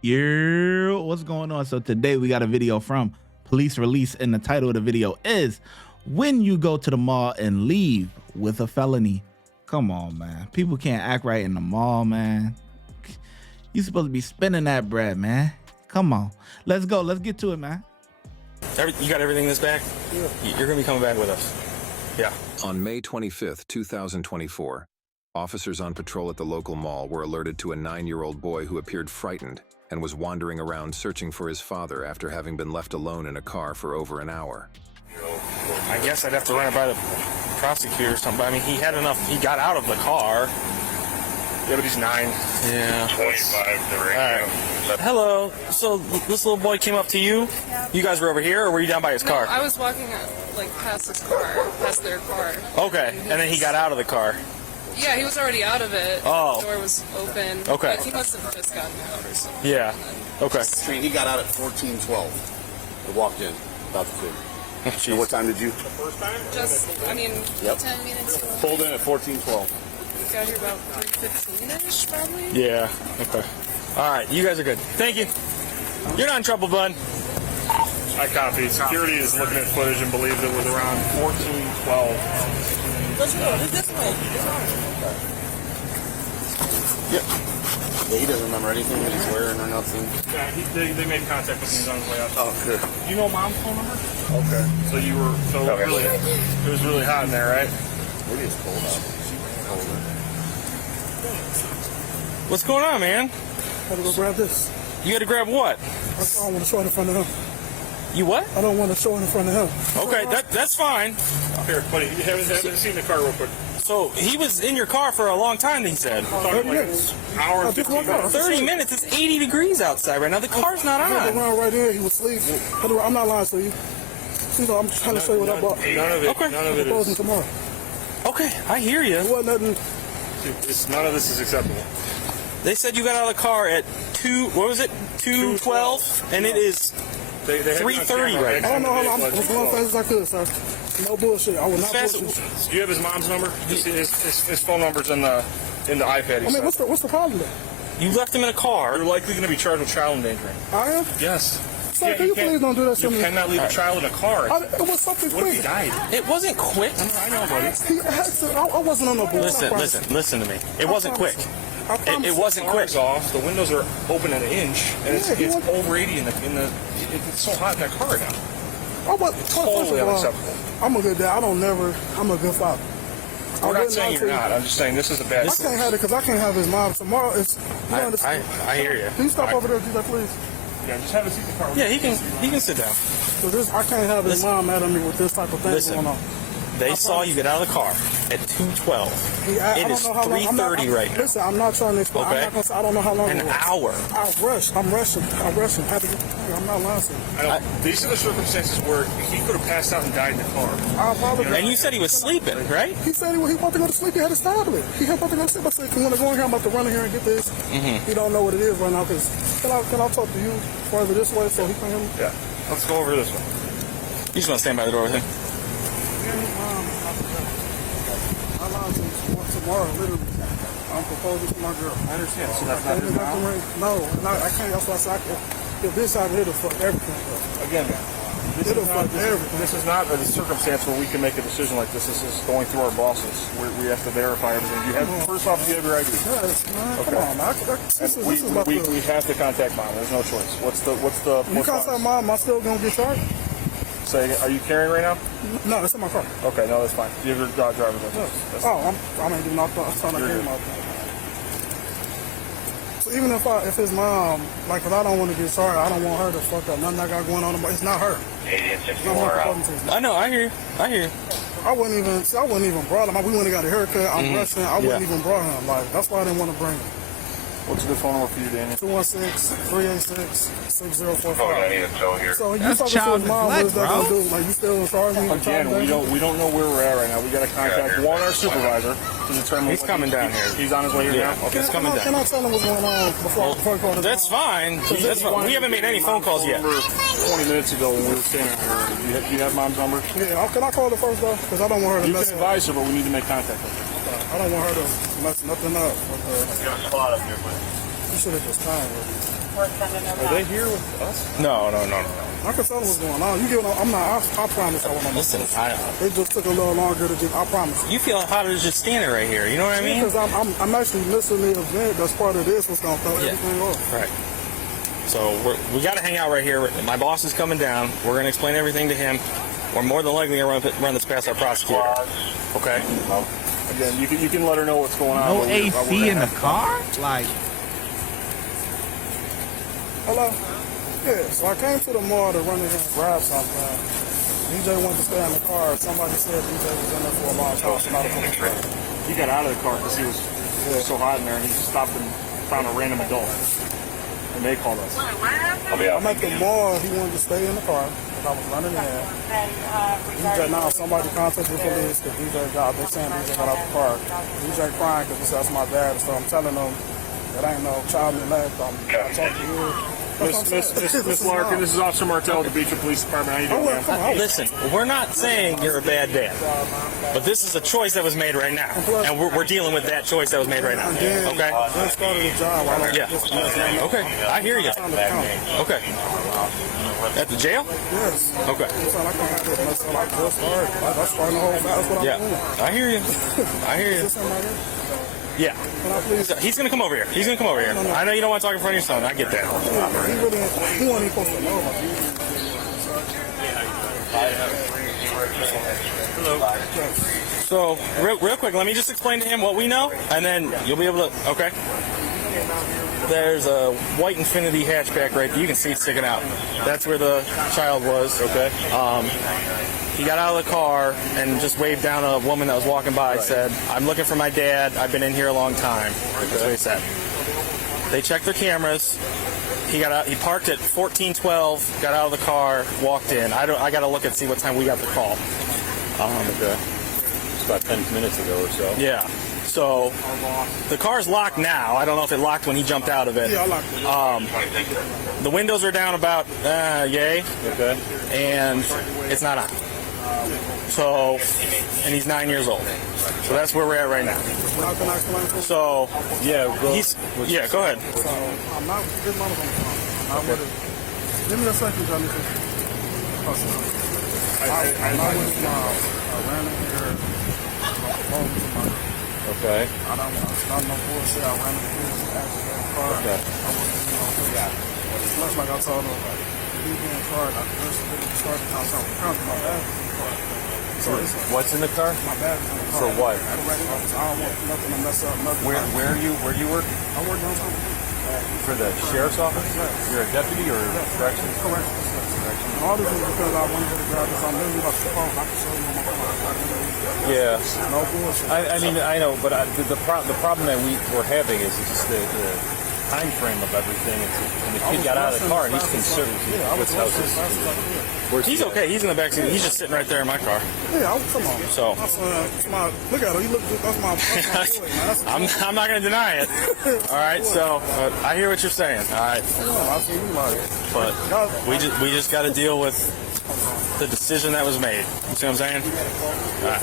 Yeah, what's going on? So today we got a video from Police Release, and the title of the video is "When You Go to the Mall and Leave with a Felony." Come on, man. People can't act right in the mall, man. You supposed to be spending that bread, man. Come on. Let's go. Let's get to it, man. You got everything in this bag? Yeah. You're going to be coming back with us. Yeah. On May 25th, 2024, officers on patrol at the local mall were alerted to a 9-year-old boy who appeared frightened and was wandering around searching for his father after having been left alone in a car for over an hour. I guess I'd have to run it by the prosecutor or something. I mean, he had enough. He got out of the car. Yeah, but he's 9. Yeah. 25 the radio. All right. Hello. So this little boy came up to you? Yeah. You guys were over here, or were you down by his car? No, I was walking past his car, past their car. Okay. And then he got out of the car. Yeah, he was already out of it. Oh. The door was open. Okay. Like, he must have just gotten out or something. Yeah. Okay. Train, he got out at 14:12. He walked in about the food. Jeez. And what time did you? Just, I mean, Yep. 10 minutes ago. Pulled in at 14:12. Got here about 3:15-ish, probably. Yeah. Okay. All right. You guys are good. Thank you. You're not in trouble, bud. I copy. Security is looking at footage and believes it was around 14:12. Let's go. This way. Yep. Yeah, he doesn't remember anything that he's wearing or nothing. Yeah, they made contact with me. He's on his way out. Oh, good. You know mom's phone number? Okay. So you were really, it was really hot in there, right? Maybe it's cold out. Colder. What's going on, man? I gotta go grab this. You got to grab what? I don't want to show it in front of him. You what? I don't want to show it in front of him. Okay, that's fine. Here, buddy, you haven't seen the car real quick. So he was in your car for a long time, he said. 30 minutes. Hour and I just 15 walked out. minutes. 30 minutes? It's 80 degrees outside right now. The car's not I had on. around right there. He was asleep. I'm not lying to you. You know, I'm trying to show you what I bought. None of it. Okay. None of it Closing is. tomorrow. Okay, I hear It you. wasn't nothing. None of this is acceptable. They said you got out of the car at 2:12, and it is They had 3:30 you on camera. right I don't know how long. I was going as fast as I could, sir. No bullshit. I will not Fast- bullshit. Do you have his mom's number? His phone number's in the iPad. I mean, what's the problem then? You left him in a car. You're likely going to be charged with child endangering. I am? Yes. Sir, can you please don't do that to You me? cannot leave a child in a car. It was something What if he quick. died? It wasn't quick. I know, buddy. I wasn't on no bullshit. Listen to me. It wasn't quick. It wasn't The quick. car's off. The windows are open an inch, and Yeah, he it's went- over 80 in the. It's so hot in that car right now. Totally unacceptable. I'm a good dad. I'm a good father. We're not saying you're not. I'm just saying this is a bad. I can't have it because I can't have his mom tomorrow. You understand? I hear you. Can you stop over there, do that, please? Yeah, just have a seat in the car. Yeah, he can sit down. Because I can't have his mom mad at me with this type of thing going on. They saw you get out of the car at 2:12. It is 3:30 right now. Listen, I'm not trying to explain. Okay. I'm not gonna say, I don't know how long An it was. hour. I'm rushing. I'm not lying to you. I know. These are the circumstances where he could have passed out and died in the car. I'll probably. And you said he was sleeping, right? He said he wanted to go to sleep. He had his tablet. He had to go to sleep. I said, if you want to go in here, I'm about to run in here and get this. He don't know what it is right now. Cause can I talk to you further this way so he can hear me? Yeah. Let's go over this one. You just want to stand by the door with him? I lied to you tomorrow, literally. I'm proposing to my girl. I understand. So that's not his mom? No, I can't. That's why I said if this out here, it'll fuck everything up. Again, It'll fuck everything. this is not a circumstance where we can make a decision like this. This is going through our bosses. We have to verify everything. You have first off, you have your ID. Yes, man. Come on, man. This is about We have to contact mom. There's no choice. What's the You can't say mom, I'm still gonna get charged? Say, are you carrying right now? No, it's in my car. Okay, no, that's fine. You have your driver's license. That's- Oh, I ain't doing nothing. I'm trying to get my car. So even if his mom, like, cause I don't want to get charged, I don't want her to fuck up nothing I got going on. But it's not her. 80 and It's not 64 her out. fucking I know. I hear you. I wouldn't even brought him. We went and got a haircut. I'm rushing. I wouldn't even brought him. Like, that's why I didn't want to bring him. What's a good phone number for you, Daniel? 216-386-6045. Oh, I need a tow here. So you That's talking to child his mom, what is that neglect, gonna do? Like, you still in charge of me? Again, we don't know where we're at right now. We got to contact our supervisor to determine. He's coming down here. He's on his way here now. Okay. He's coming Can I down. tell him what's going on before I call his That's mom? fine. That's fine. We haven't made any phone calls yet. 20 minutes ago when we were standing here, do you have mom's number? Yeah, can I call her first though? Because I don't want her to You mess can up. advise her, but we need to make contact with her. I don't want her to mess nothing up. Got a spot up here, please. You should have just timed with me. Are they here with us? No. I can tell them what's going on. You get what I'm not. I promise I won't. Listen, It just took a little longer to get. I promise. you feel how to just standing right here. You know what I mean? Because I'm actually missing the event. That's part of this. What's gonna throw everything off. Right. So we got to hang out right here. My boss is coming down. We're going to explain everything to him. We're more than likely going to run this past our prosecutor. Okay? Again, you can let her know what's going on. No AC in the car? Like, Hello? Yeah, so I came to the mall to run in here and grab something. DJ wanted to stay in the car. Somebody said DJ was in there for a long time. So not a police car. He got out of the car because he was so hot in there, and he stopped and found a random adult. And they called us. I'm at the mall. He wanted to stay in the car because I was running in. DJ, now somebody contacted the police because they saying DJ got out the car. DJ crying because he says that's my dad. So I'm telling them that ain't no child neglect. I talked to you. Miss Larkin, this is Officer Martell of the Beecher Police Department. How you doing, ma'am? Listen, we're not saying you're a bad dad. But this is a choice that was made right now. And we're dealing with that choice that was made right now. Okay? Just started a job. Yeah. Okay. I hear you. Okay. At the jail? Yes. Okay. So I can't have this myself. I just started. That's starting the whole fast. That's what I'm doing. Yeah. I hear you. I hear you. Is this somebody? Yeah. Can I please? So he's going to come over here. He's going to come over here. I know you don't want to talk in front of your son. I get that. He wasn't even supposed to know about you. So, real quick, let me just explain to him what we know, and then you'll be able to, okay? There's a white Infiniti hatchback right there. You can see it sticking out. That's where the child was, okay? He got out of the car and just waved down a woman that was walking by. Said, "I'm looking for my dad. I've been in here a long time." That's what he said. They checked their cameras. He got out. He parked at 1412. Got out of the car. Walked in. I got to look and see what time we got the call. Okay. It's about 10 minutes ago or so. Yeah. So the car's locked now. I don't know if it locked when he jumped out of it. Yeah, I locked it. The windows are down about yay. Okay. And it's not on. So, and he's 9 years old. So that's where we're at right now. Can I explain to you? So, Yeah, go. go ahead. So I'm not with this mama's on the phone. I'm with it. Give me a second, Johnny. I'm not with his mom. I ran in here. Home to my. Okay. I don't know bullshit. I ran in here. Actually, got a car. Okay. I wasn't plus, like I told him, like, he being charged. I just didn't start the house. My bag. So What's in the car? my bag. For what? I don't want nothing to mess up. Nothing. Where you work? I work downtown. For the sheriff's office? You're a deputy or corrections? Correct. And all this is because I wanted to grab this. I'm literally about to phone. I can show you on my phone. Yeah. No bullshit. I mean, I know, but the problem that we're having is just the time frame of everything. And the kid got out of the car and he's concerned. Yeah, I was What's rushing as fast as I could. He's okay. He's in the backseat. He's just sitting right there in my car. Yeah, come on. So. Look at him. He look. That's my boy, man. I'm not going to deny it. All right. So I hear what you're saying. All right. I see you like. But we just got to deal with the decision that was made. You see what I'm saying? All right.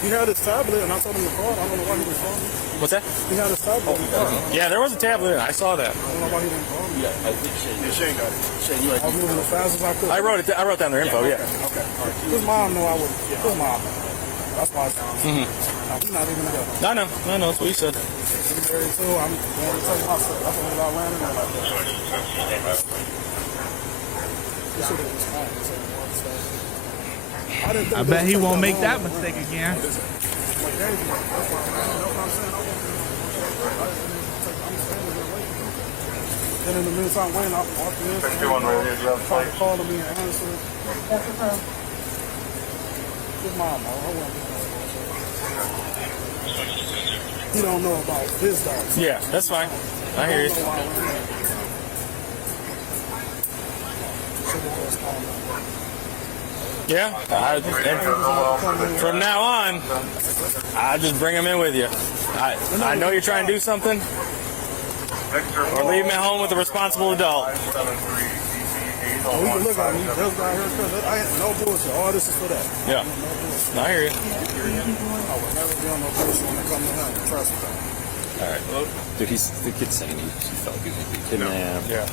He had his tablet, and I told him to call. I don't know why he didn't call me. What's that? He had his tablet. Yeah, there was a tablet. I saw that. I don't know why he didn't call me. Yeah, I think Shane got it. Shane, you I was moving as fast as I could. I wrote down their info. Yeah. Okay. His mom knew I would. His mom. That's why I found him. He's not even together. I know. That's what he said. He's married too. I'm going to take myself. That's what I ran in there like that. He should have just called me. I bet he won't make that mistake again. Then in the meantime, waiting, I walked in. Calling me and answering. His mom, he don't know about his dogs. Yeah, that's fine. I hear you. Yeah. From now on, I just bring him in with you. I know you're trying to do something, or leave him at home with a responsible adult. Oh, we can look at him. He just got here because I ain't no bullshit. All this is for that. Yeah. No bullshit. I hear you. I would never be on no bullshit when it comes to him. Trust me. All right. Dude, the kid's saying he felt he was going to be kidnapped. Yeah.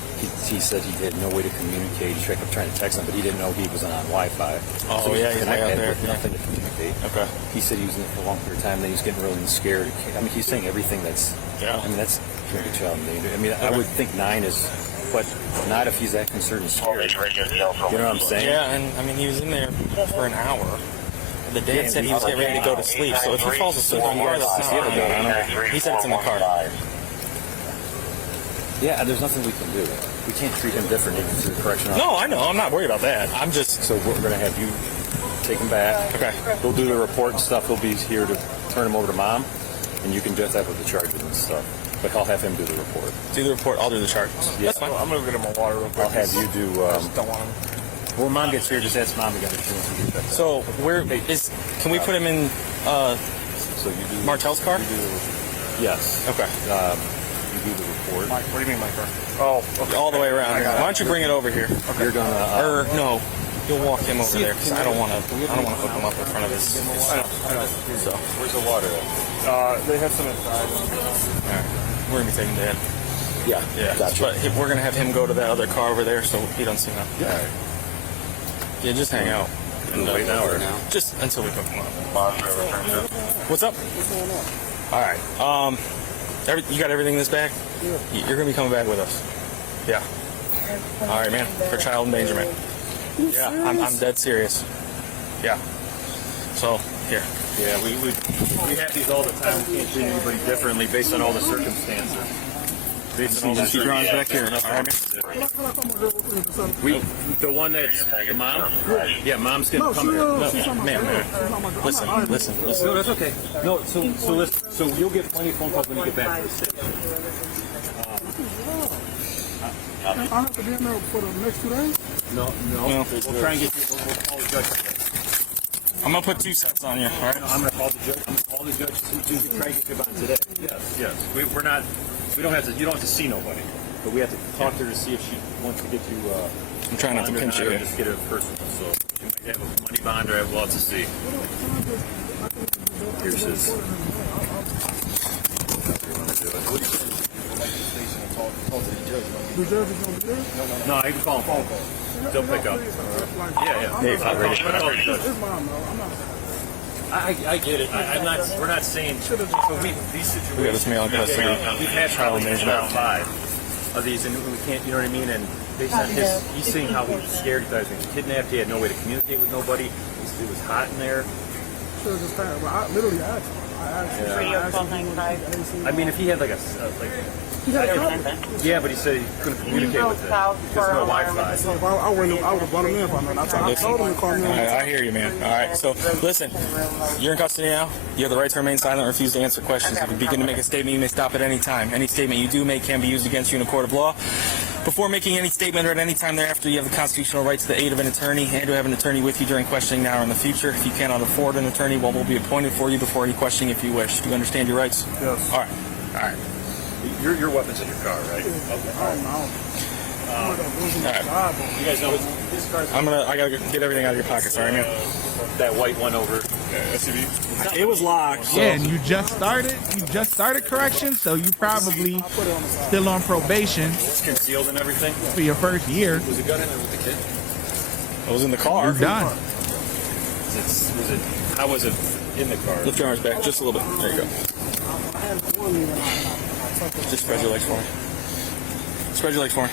He said he had no way to communicate. He kept trying to text him, but he didn't know he wasn't on Wi-Fi. Oh, so yeah, he's like out there. with nothing to communicate. Okay. He said he was in it for a long period of time. Then he was getting really scared. I mean, he's saying everything that's. Yeah. I mean, that's a child endangerment. I mean, I would think 9 is, but not if he's that concerned and scared. You know what I'm saying? Yeah, and I mean, he was in there for an hour. The dad said he was getting ready to go to sleep, so if he falls asleep, regardless, it's not on him. He said it's in the car. Yeah, there's nothing we can do. We can't treat him different even through the correctional. No, I know. I'm not worried about that. I'm just... So we're going to have you take him back. Okay. We'll do the report and stuff. He'll be here to turn him over to mom, and you can just have the charges and stuff. But I'll have him do the report. Do the report. I'll do the charges. Yeah. That's fine. I'm going to get him a water real quick. I'll have you do... don't want him. When mom gets here, just ask mom to get insurance. So can we put him in So you do Martell's car? Yes. Okay. You do the report. Mike, what do you mean, Mike? Oh, okay. All the way around. Why don't you bring it over here? You're gonna. Or no, you'll walk him over there because I don't want to hook him up in front of his stuff. So Where's the water at? They have some inside. all right, we're gonna be taking Dad. Yeah. Gotcha. But we're gonna have him go to that other car over there so he don't see nothing. All right. Yeah, just hang out. And wait now or now? Just until we hook him up. What's up? What's going on? All right. You got everything in this bag? Yeah. You're gonna be coming back with us. Yeah. All right, man. For child endangerment. Yeah, I'm dead serious. Yeah. So here. Yeah, we have these all the time. We can't treat anybody differently based on all the circumstances. Based on all the Keep your arms back here. circumstances. All right, man. The one that's the mom? Yeah, mom's gonna No, come here. she's on my man. She's not my Listen. No, that's okay. No, so listen. So you'll get plenty of phone calls when you get back to the city. I have to be in there for the next 2 days? No. We'll try and get you. We'll call the judge. I'm gonna put 2 sets on you. All right. I'm gonna call the judge. I'm gonna call the judge to try and get you bond today. Yes. We're not. We don't have to. You don't have to see nobody, but we have to talk to her to see if she wants to get you. I'm trying not to pinch you. Just get it personal. So you might have a money bond, or we'll have to see. Here's his. The judge is going to be there? No, I can call him phone call. They'll pick up. Yeah. Hey, I'll call the judge. It's mine, though. I'm not... I get it. I'm not. We're not saying. So these situations. We got this male custody. We've had Child probably endangerment. 5 of these, and we can't. You know what I mean? And based on he's saying how he was scared. He thought he was being kidnapped. He had no way to communicate with nobody. It was hot in there. Should have just passed. I literally asked him. I asked him. I mean, if he had like a He had a cover. yeah, but he said he couldn't communicate with it because no Wi-Fi. So if I would have brought him in if I mean. I told him to call me. I hear you, man. All right. So listen, you're in custody now. You have the right to remain silent and refuse to answer questions. If you begin to make a statement, you may stop at any time. Any statement you do make can be used against you in a court of law. Before making any statement or at any time thereafter, you have the constitutional right to the aid of an attorney and to have an attorney with you during questioning now or in the future. If you cannot afford an attorney, one will be appointed for you before any questioning if you wish. Do you understand your rights? Yes. All right. Your weapon's in your car, right? All right. You guys know this car's I gotta get everything out of your pockets. All right, man. that white one over SUV. It was locked. So. Yeah, and you just started correction, so you probably still on probation It's concealed and everything. for your first year. Was the gun in there with the kid? I was in the car. You're done. How was it in the car? Lift your arms back just a little bit. There you go. Just spread your legs for me. Spread your legs for me.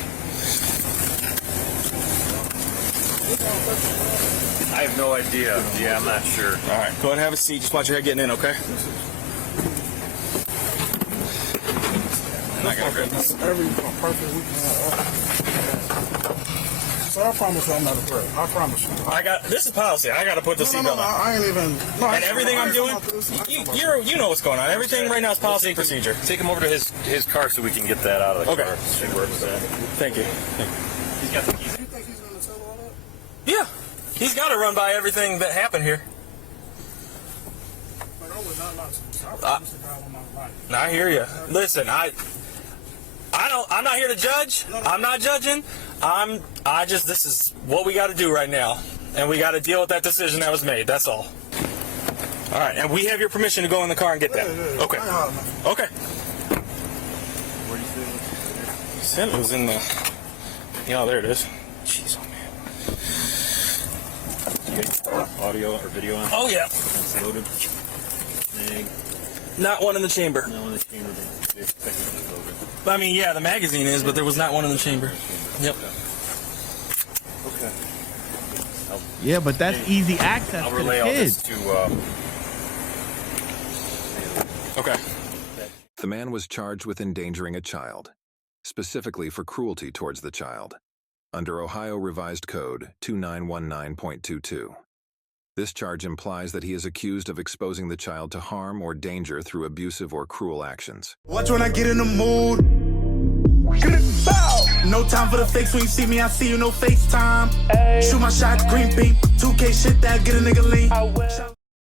I have no idea. Yeah, I'm not sure. All right, go ahead and have a seat. Just watch your head getting in, okay? I'm not gonna grab this. Every perfect weekend. So I promise you I'm not a threat. I promise you. This is policy. I gotta put the No, seatbelt on. I ain't even. No, And everything I'm doing, you know what's going on. Everything right now is policy and procedure. Take him over to his car so we can get that out of the Okay. car. See where it's at. Thank you. He's got the keys. You think he's going to tell all that? Yeah, he's got to run by everything that happened here. Like, I would not lie to you. I promise you God on my life. Now, I hear you. Listen, I'm not here to judge. I'm not judging. This is what we got to do right now, and we got to deal with that decision that was made. That's all. All right, and we have your permission to go in the car and get that. Yeah. Okay. I ain't hollering. Okay. said it was in the. Yeah, there it is. Jeez, oh man. You got audio or video on? Oh yeah. It's loaded. Mag. Not one in the chamber. No, in the chamber. It's technically loaded. I mean, yeah, the magazine is, but there was not one in the chamber. Yep. Okay. Yeah, but that's easy access I'll to the relay all this kids. to. Okay. The man was charged with endangering a child, specifically for cruelty towards the child, under Ohio Revised Code 2919.22. This charge implies that he is accused of exposing the child to harm or danger through abusive or cruel actions. Watch when I get in the mood. No time for the fakes. When you see me, I see you, no FaceTime. Shoot my shot, green beam. 2K shit that get a nigga lean.